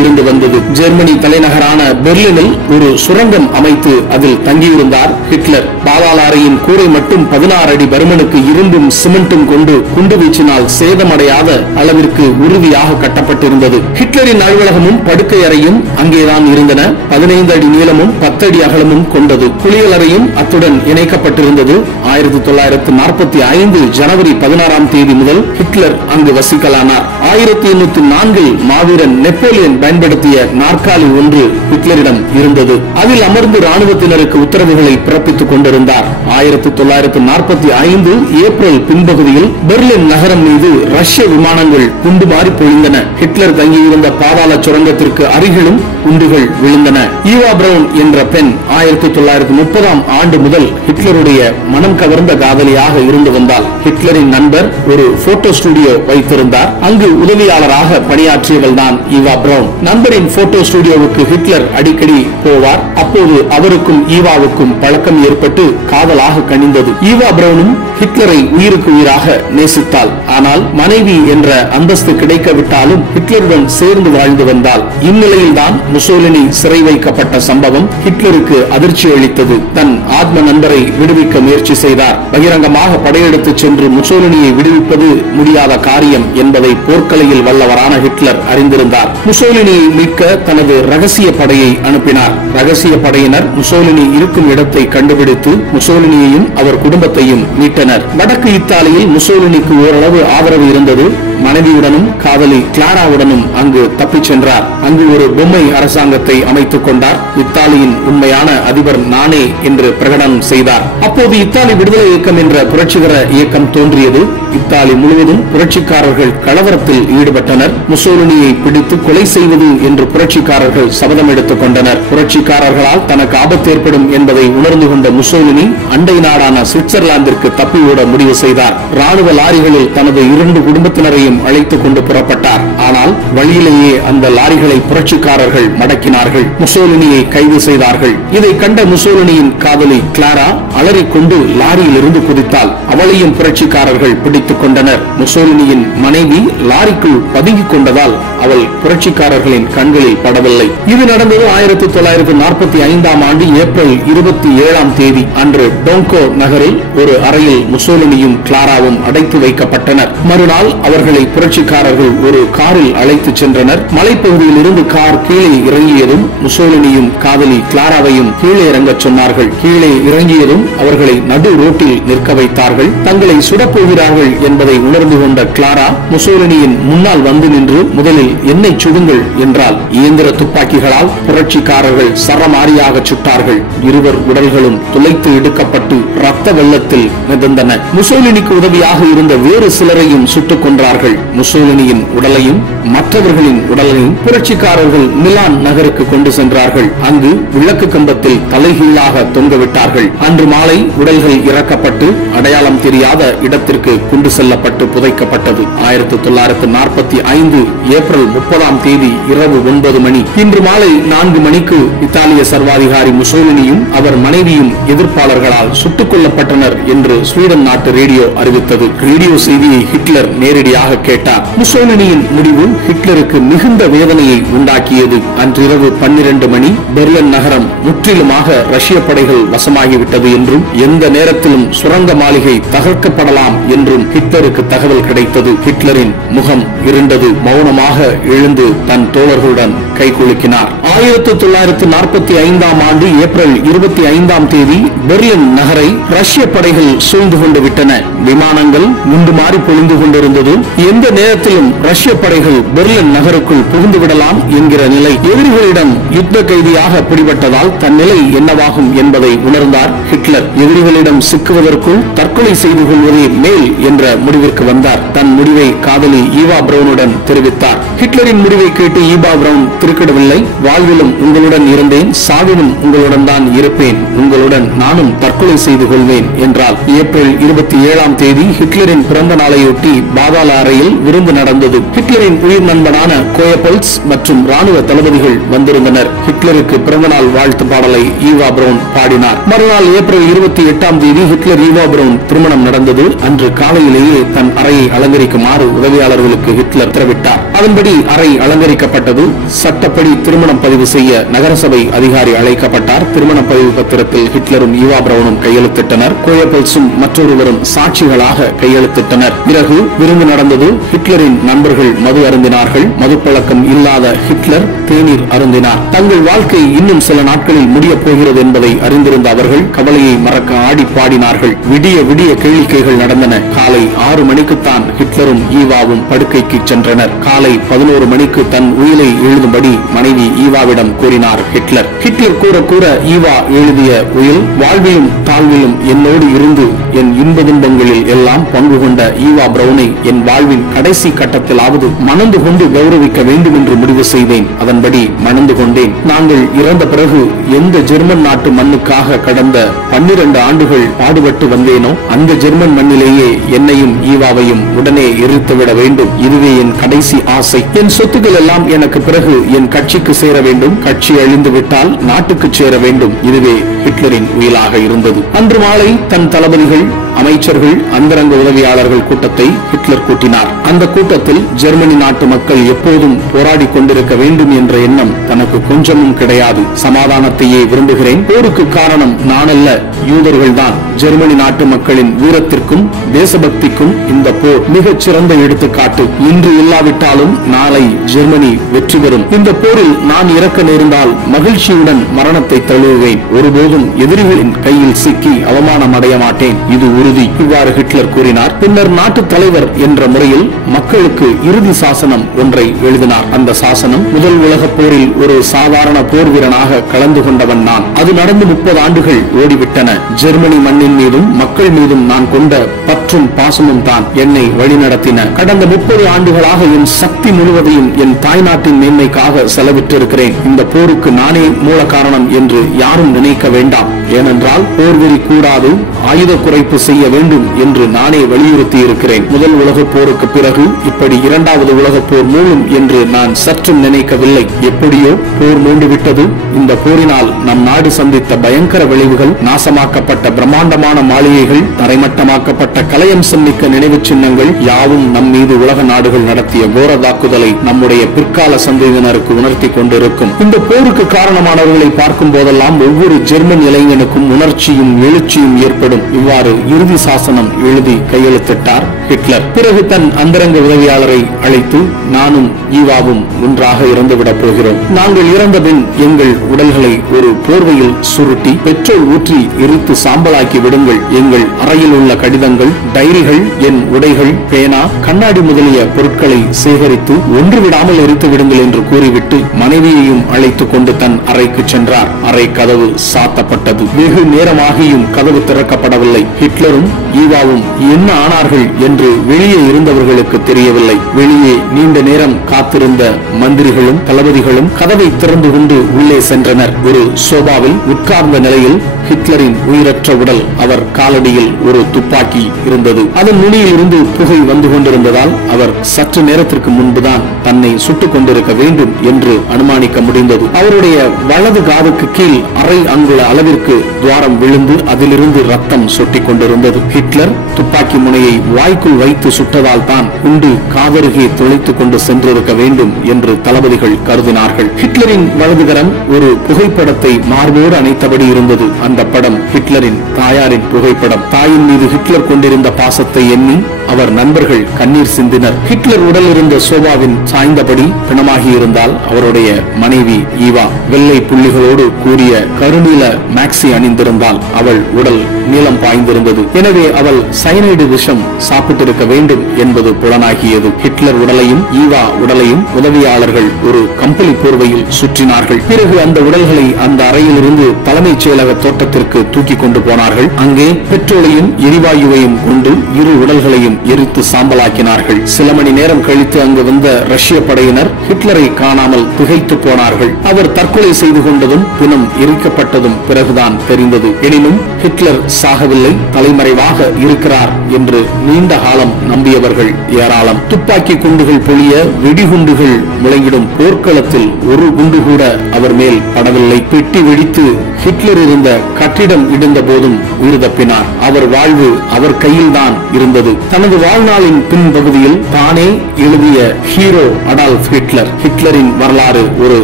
இருந்து வந்தது. ஜெர்மனி தலைநகரான பெர்லினில் ஒரு சுரங்கம் அமைத்து அதில் தங்கியிருந்தார் ஹிட்லர். பாதாள அறையின் கூரை மட்டும் 16 அடி பருமனுக்கு இரும்பும் சிமெண்ட்டும் கொண்டு குண்டு வீச்சினால் சேதமடையாத அளவிற்கு உறுதியாக கட்டப்பட்டிருந்தது. ஹிட்லரின் அலுவலகமும் படுக்கை அறையும் அங்கேதான் இருந்தன. 15 அடி நீளமும் 10 அடி அகலமும் கொண்டது. குளியல் அறையும் அத்துடன் இணைக்கப்பட்டிருந்தது. 1945 ஜனவரி 16ஆம் தேதி முதல் ஹிட்லர் அங்கு வசிக்கலானார். 1804 மாவீரன் நெப்போலியன் பயன்படுத்திய நாற்காலி ஒன்று ஹிட்லரிடம் இருந்தது. அதில் அமர்ந்து ராணுவத்தினருக்கு உத்தரவுகளை பிறப்பித்துக் கொண்டிருந்தார். 1945 ஏப்ரல் பின்பகுதியில் பெர்லின் நகரம் மீது ரஷ்ய விமானங்கள் குண்டு மாறி பொழிந்தன. ஹிட்லர் தங்கியிருந்த பாதாள சுரங்கத்திற்கு அருகிலும் குண்டுகள் விழுந்தன. ஈவா பிரவுன் என்ற பெண் 1930ஆம் ஆண்டு முதல் ஹிட்லருடைய மனம் கவர்ந்த காதலியாக இருந்து வந்தால். ஹிட்லரின் நண்பர் ஒரு போட்டோ ஸ்டுடியோ வைத்திருந்தார். அங்கு உதவியாளராக பணியாற்றியவள் தான் ஈவா பிரவுன். நண்பரின் போட்டோ ஸ்டுடியோவுக்கு ஹிட்லர் அடிக்கடி போவார். அப்போது அவருக்கும் ஈவாவுக்கும் பழக்கம் ஏற்பட்டு காதலாக கனிந்தது. ஈவா பிரவுனும் ஹிட்லரை உயிருக்கு உயிராக நேசித்தாள். ஆனால் மனைவி என்ற அந்தஸ்து கிடைக்கவிட்டாலும் ஹிட்லருடன் சேர்ந்து வாழ்ந்து வந்தாள். இந்நிலையில் தான் முசோலினி சிறை வைக்கப்பட்ட சம்பவம் ஹிட்லருக்கு அதிர்ச்சி அளித்தது. தன் ஆத்ம நண்பரை விடுவிக்க முயற்சி செய்தார். பகிரங்கமாக படையெடுத்து சென்று முசோலினியை விடுவிப்பது முடியாத காரியம் என்பதை போர்க்கலையில் வல்லவரான ஹிட்லர் அறிந்திருந்தார். முசோலினியை மீட்க தனது ரகசிய படையை அனுப்பினார். ரகசிய படையினர் முசோலினி இருக்கும் இடத்தை கண்டுபிடித்து முசோலினியையும் அவர் குடும்பத்தையும் மீட்டனர். வடக்கு இத்தாலியில் முசோலினிக்கு ஓரளவு ஆதரவு இருந்தது. மனைவியுடனும் காதலி கிளாராவுடனும் அங்கு தப்பிச் சென்றார். அங்கு ஒரு பொம்மை அரசாங்கத்தை அமைத்துக் கொண்டார். இத்தாலியின் உண்மையான அதிபர் நானே என்று பிரகடனம் செய்தார். அப்போது இத்தாலி விடுதலை இயக்கம் என்ற புரட்சிகர இயக்கம் தோன்றியது. இத்தாலி முழுவதும் புரட்சிக்காரர்கள் கலவரத்தில் ஈடுபட்டனர். முசோலினியை பிடித்து கொலை செய்வது என்று புரட்சிக்காரர்கள் சபதம் எடுத்துக் கொண்டனர். புரட்சிக்காரர்களால் தனக்கு ஆபத்து ஏற்படும் என்பதை உணர்ந்து கொண்ட முசோலினி அண்டை நாடான சுவிட்சர்லாந்திற்கு தப்பி ஓட முடிவு செய்தார். ராணுவ லாரிகளில் தனது 2 குடும்பத்தினரையும் அழைத்துக் கொண்டு புறப்பட்டார். ஆனால் வழியிலேயே அந்த லாரிகளை புரட்சிக்காரர்கள் மடக்கினார்கள். முசோலினியை கைது செய்தார்கள். இதை கண்ட முசோலினியின் காதலி கிளாரா அலறிக்கொண்டு லாரியில் இருந்து குதித்தால் அவளையும் புரட்சிக்காரர்கள் பிடித்துக் கொண்டனர். முசோலினியின் மனைவி லாரிக்குள் பதுங்கிக் கொண்டதால் அவள் புரட்சிக்காரர்களின் கண்களில் படவில்லை. இது நடந்தது 1945 ஆண்டு ஏப்ரல் 27 அன்று டோங்கோ நகரில் ஒரு அறையில் முசோலினியும் கிளாராவும் அடைத்து வைக்கப்பட்டனர். மறுநாள் அவர்களை புரட்சிக்காரர்கள் ஒரு காரில் அழைத்துச் சென்றனர். மலைப்பகுதியில் இருந்து கார் கீழே இறங்கியதும் முசோலினியும் காதலி கிளாராவையும் கீழே இறங்கச் சொன்னார்கள். கீழே இறங்கியதும் அவர்களை நடு ரோட்டில் நிற்க வைத்தார்கள். தங்களை சுடப்போகிறார்கள் என்பதை உணர்ந்து கொண்ட கிளாரா முசோலினியின் முன்னால் வந்து நின்று முதலில் என்னை சுடுங்கள் என்றால் இயந்திர துப்பாக்கிகளால் புரட்சிக்காரர்கள் சரமாரியாக சுட்டார்கள். இருவர் உடல்களும் துளைத்து எடுக்கப்பட்டு ரத்த வெள்ளத்தில் மிதந்தன. முசோலினிக்கு உதவியாக இருந்த வேறு சிலரையும் சுட்டுக் கொன்றார்கள். முசோலினியின் உடலையும் மற்றவர்களின் உடலையும் புரட்சிக்காரர்கள் மிலான் நகருக்கு கொண்டு சென்றார்கள். அங்கு விளக்கு கம்பத்தில் தலைகீழாக தொங்கவிட்டார்கள். அன்று மாலை உடல்கள் இறக்கப்பட்டு அடையாளம் தெரியாத இடத்திற்கு கொண்டு செல்லப்பட்டு புதைக்கப்பட்டது. 1945 ஏப்ரல் 30 இரவு 9 மணி. இன்று மாலை 4 மணிக்கு இத்தாலிய சர்வாதிகாரி முசோலினியும் அவர் மனைவியும் எதிர்ப்பாளர்களால் சுட்டுக் கொல்லப்பட்டனர் என்று ஸ்வீடன் நாட்டு ரேடியோ அறிவித்தது. ரேடியோ செய்தியை ஹிட்லர் நேரடியாக கேட்டார். முசோலினியின் முடிவு ஹிட்லருக்கு மிகுந்த வேதனையை உண்டாக்கியது. அன்றிரவு 12 மணி பெர்லின் நகரம் முற்றிலுமாக ரஷ்ய படைகள் வசமாகிவிட்டது என்றும் எந்த நேரத்திலும் சுரங்க மாளிகை தகர்க்கப்படலாம் என்றும் ஹிட்லருக்கு தகவல் கிடைத்தது. ஹிட்லரின் முகம் இருண்டது. மௌனமாக எழுந்து தன் தோழர்களுடன் கைகுலுக்கினார். 1945 ஆண்டு ஏப்ரல் 25 பெர்லின் நகரை ரஷ்ய படைகள் சூழ்ந்து கொண்டு விட்டன. விமானங்கள் முண்டு மாறி பொழிந்து கொண்டிருந்தது. எந்த நேரத்திலும் ரஷ்ய படைகள் பெர்லின் நகருக்குள் புகுந்து விடலாம் என்கிற நிலை. எதிரிகளிடம் யுத்த கைதியாக பிடிபட்டதால் தன் நிலை என்னவாகும் என்பதை உணர்ந்தார் ஹிட்லர். எதிரிகளிடம் சிக்குவதற்குள் தற்கொலை செய்து கொள்வதே மேல் என்ற முடிவிற்கு வந்தார். தன் முடிவை காதலி ஈவா பிரவுனுடன் தெரிவித்தார். ஹிட்லரின் முடிவை கேட்டு ஈவா பிரவுன் திருக்கிடவில்லை. வாழ்விலும் உங்களுடன் இருந்தேன், சாவிலும் உங்களுடன் தான் இருப்பேன், உங்களுடன் நானும் தற்கொலை செய்து கொள்வேன் என்றால். ஏப்ரல் 27 ஹிட்லரின் பிறந்த நாளையொட்டி பாதாள அறையில் விருந்து நடந்தது. ஹிட்லரின் உயிர் நண்பனான கோயபல்ஸ் மற்றும் ராணுவ தளபதிகள் வந்திருந்தனர். ஹிட்லருக்கு பிறந்தநாள் வாழ்த்து பாடலை ஈவா பிரவுன் பாடினார். மறுநாள் ஏப்ரல் 28 ஹிட்லர் ஈவா பிரவுன் திருமணம் நடந்தது. அன்று காலையிலேயே தன் அறையை அலங்கரிக்குமாறு உதவியாளர்களுக்கு ஹிட்லர் உத்தரவிட்டார். அதன்படி அறை அலங்கரிக்கப்பட்டது. சட்டப்படி திருமணம் பதிவு செய்ய நகரசபை அதிகாரி அழைக்கப்பட்டார். திருமண பதிவு பத்திரத்தில் ஹிட்லரும் ஈவா பிரவுனும் கையெழுத்திட்டனர். கோயபல்ஸும் மற்றொருவரும் சாட்சிகளாக கையெழுத்திட்டனர். பிறகு விருந்து நடந்தது. ஹிட்லரின் நண்பர்கள் மது அருந்தினார்கள். மது பழக்கம் இல்லாத ஹிட்லர் தேநீர் அருந்தினார். தங்கள் வாழ்க்கை இன்னும் சில நாட்களில் முடிய போகிறது என்பதை அறிந்திருந்த அவர்கள் கவலையை மறக்க ஆடி பாடினார்கள். விடிய விடிய கேளிக்கைகள் நடந்தன. காலை 6 மணிக்குத்தான் ஹிட்லரும் ஈவாவும் படுக்கைக்கு சென்றனர். காலை 11 மணிக்கு தன் உயிலை எழுதும்படி மனைவி ஈவாவிடம் கூறினார் ஹிட்லர். ஹிட்லர் கூற கூற ஈவா எழுதிய உயில், வாழ்விலும் தாழ்விலும் என்னோடு இருந்து என் இன்ப துன்பங்களில் எல்லாம் பங்கு கொண்ட ஈவா பிரவுனை என் வாழ்வின் கடைசி கட்டத்திலாவது மணந்து கொண்டு கௌரவிக்க வேண்டும் என்று முடிவு செய்தேன். அதன்படி மணந்து கொண்டேன். நாங்கள் இறந்த பிறகு எந்த ஜெர்மன் நாட்டு மண்ணுக்காக கடந்த 12 ஆண்டுகள் பாடுபட்டு வந்தேனோ அந்த ஜெர்மன் மண்ணிலேயே என்னையும் ஈவாவையும் உடனே எரித்துவிட வேண்டும். இதுவே என் கடைசி ஆசை. என் சொத்துக்கள் எல்லாம் எனக்கு பிறகு என் கட்சிக்கு சேர வேண்டும். கட்சி அழிந்து விட்டால் நாட்டுக்கு சேர வேண்டும். இதுவே ஹிட்லரின் உயிலாக இருந்தது. அன்று மாலை தன் தளபதிகள், அமைச்சர்கள், அந்தரங்க உதவியாளர்கள் கூட்டத்தை ஹிட்லர் கூட்டினார். அந்த கூட்டத்தில் ஜெர்மனி நாட்டு மக்கள் எப்போதும் போராடி கொண்டிருக்க வேண்டும் என்ற எண்ணம் தனக்கு கொஞ்சமும் கிடையாது. சமாதானத்தையே விரும்புகிறேன். போருக்கு காரணம் நான் அல்ல, யூதர்கள் தான். ஜெர்மனி நாட்டு மக்களின் வீரத்திற்கும் தேசபக்திக்கும் இந்த போர் மிகச் சிறந்த எடுத்துக்காட்டு. இன்று இல்லாவிட்டாலும் நாளை ஜெர்மனி வெற்றி பெறும். இந்த போரில் நான் இறக்க நேர்ந்தால் மகிழ்ச்சியுடன் மரணத்தை தழுவுவேன். ஒருபோதும் எதிரிகளின் கையில் சிக்கி அவமானம் அடைய மாட்டேன். இது உறுதி. இவ்வாறு ஹிட்லர் கூறினார். பின்னர் நாட்டு தலைவர் என்ற முறையில் மக்களுக்கு இறுதி சாசனம் ஒன்றை எழுதினார். அந்த சாசனம், முதல் உலகப் போரில் ஒரு சாதாரண போர் வீரனாக கலந்து கொண்டவன் நான். அது நடந்து 30 ஆண்டுகள் ஓடிவிட்டன. ஜெர்மனி மண்ணின் மீதும் மக்கள் மீதும் நான் கொண்ட பற்றும் பாசமும் தான் என்னை வழிநடத்தின. கடந்த 30 ஆண்டுகளாக என் சக்தி முழுவதையும் என் தாய்நாட்டின் மேன்மைக்காக செலவிட்டிருக்கிறேன். இந்த போருக்கு நானே மூல காரணம் என்று யாரும் நினைக்க வேண்டாம். ஏனென்றால் போர்வெறி கூடாது, ஆயுத குறைப்பு செய்ய வேண்டும் என்று நானே வலியுறுத்தி இருக்கிறேன். முதல் உலகப் போருக்கு பிறகு இப்படி இரண்டாவது உலகப் போர் மூலம் என்று நான் சற்றும் நினைக்கவில்லை. எப்படியோ போர் மூண்டுவிட்டது. இந்த போரினால் நம் நாடு சந்தித்த பயங்கர விளைவுகள், நாசமாக்கப்பட்ட பிரம்மாண்டமான மாளிகைகள், தரைமட்டமாக்கப்பட்ட கலையம்சம் மிக்க நினைவு சின்னங்கள் யாவும் நம் மீது உலக நாடுகள் நடத்திய கோர தாக்குதலை நம்முடைய பிற்கால சந்ததியினருக்கு உணர்த்தி கொண்டிருக்கும். இந்த போருக்கு காரணமானவர்களை பார்க்கும் போதெல்லாம் ஒவ்வொரு ஜெர்மன் இளைஞனுக்கும் உணர்ச்சியும் எழுச்சியும் ஏற்படும். இவ்வாறு இறுதி சாசனம் எழுதி கையெழுத்திட்டார் ஹிட்லர். பிறகு தன் அந்தரங்க உதவியாளரை அழைத்து, நானும் ஈவாவும் ஒன்றாக இறந்துவிடப் போகிறோம். நாங்கள் இறந்த பின் எங்கள் உடல்களை ஒரு போர்வையில் சுருட்டி பெட்ரோல் ஊற்றி எரித்து சாம்பலாக்கி விடுங்கள். எங்கள் அறையில் உள்ள கடிதங்கள், டைரிகள், என் உடைகள், பேனா, கண்ணாடி முதலிய பொருட்களை சேகரித்து ஒன்று விடாமல் எரித்து விடுங்கள் என்று கூறிவிட்டு மனைவியையும் அழைத்துக் கொண்டு தன் அறைக்கு சென்றார். அறை கதவு சாத்தப்பட்டது. வெகு நேரமாகியும் கதவு திறக்கப்படவில்லை. ஹிட்லரும் ஈவாவும் என்ன ஆனார்கள் என்று வெளியே இருந்தவர்களுக்கு தெரியவில்லை. வெளியே நீண்ட நேரம் காத்திருந்த மந்திரிகளும் தளபதிகளும் கதவை திறந்து கொண்டு உள்ளே சென்றனர். ஒரு சோபாவில் உட்கார்ந்த நிலையில் ஹிட்லரின் உயிரற்ற உடல், அவர் காலடியில் ஒரு துப்பாக்கி இருந்தது. அதன் நுனியில் இருந்து புகை வந்து கொண்டிருந்ததால் அவர் சற்று நேரத்திற்கு முன்புதான் தன்னை சுட்டுக் கொண்டிருக்க வேண்டும் என்று அனுமானிக்க முடிந்தது. அவருடைய வலது காதுக்கு கீழ் அரை அங்குல அளவிற்கு துவாரம் விழுந்து அதிலிருந்து ரத்தம் சொட்டிக் கொண்டிருந்தது. ஹிட்லர் துப்பாக்கி முனையை வாய்க்குள் வைத்து சுட்டதால் தான் உண்டு காதருகே துளைத்துக் கொண்டு சென்றிருக்க வேண்டும் என்று தளபதிகள் கருதினார்கள். ஹிட்லரின் வலதுகரம் ஒரு புகைப்படத்தை மார்போடு அணைத்தபடி இருந்தது. அந்த படம் ஹிட்லரின் தாயாரின் புகைப்படம். தாயின் மீது ஹிட்லர் கொண்டிருந்த பாசத்தை எண்ணி அவர் நண்பர்கள் கண்ணீர் சிந்தினர். ஹிட்லர் உடல் இருந்த சோபாவின் சாய்ந்தபடி பிணமாகி இருந்தால் அவருடைய மனைவி ஈவா வெள்ளை புள்ளிகளோடு கூடிய கருநீல மேக்சி அணிந்திருந்தால் அவள் உடல் நீளம் பாய்ந்திருந்தது. எனவே அவள் சயனைடு விஷம் சாப்பிட்டிருக்க வேண்டும் என்பது புலனாகியது. ஹிட்லர் உடலையும் ஈவா உடலையும் உதவியாளர்கள் ஒரு கம்பளி போர்வையில் சுற்றினார்கள். பிறகு அந்த உடல்களை அந்த அறையிலிருந்து தலைமைச் செயலக தோட்டத்திற்கு தூக்கி கொண்டு போனார்கள். அங்கே பெட்ரோலையும் எரிவாயுவையும் கொண்டு இரு உடல்களையும் எரித்து சாம்பலாக்கினார்கள். சில மணி நேரம் கழித்து அங்கு வந்த ரஷ்ய படையினர் ஹிட்லரை காணாமல் திகைத்து போனார்கள். அவர் தற்கொலை செய்து கொண்டதும் பிணம் எரிக்கப்பட்டதும் பிறகுதான் தெரிந்தது. எனினும் ஹிட்லர் சாகவில்லை, தலைமறைவாக இருக்கிறார் என்று நீண்ட காலம் நம்பியவர்கள் ஏராளம். துப்பாக்கி குண்டுகள் பொழிய, வெடிகுண்டுகள் முழங்கிடும் போர்க்களத்தில் ஒரு குண்டு கூட அவர் மேல் படவில்லை. பெட்டி வெடித்து ஹிட்லர் இருந்த கட்டிடம் இடிந்த போதும் உயிர் தப்பினார். அவர் வாழ்வு அவர் கையில்தான் இருந்தது. தனது வாழ்நாளின் பின்பகுதியில் தானே எழுதிய ஹீரோ அடால்ஃப் ஹிட்லர். ஹிட்லரின் வரலாறு ஒரு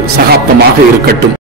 சகாப்தமாக இருக்கட்டும்.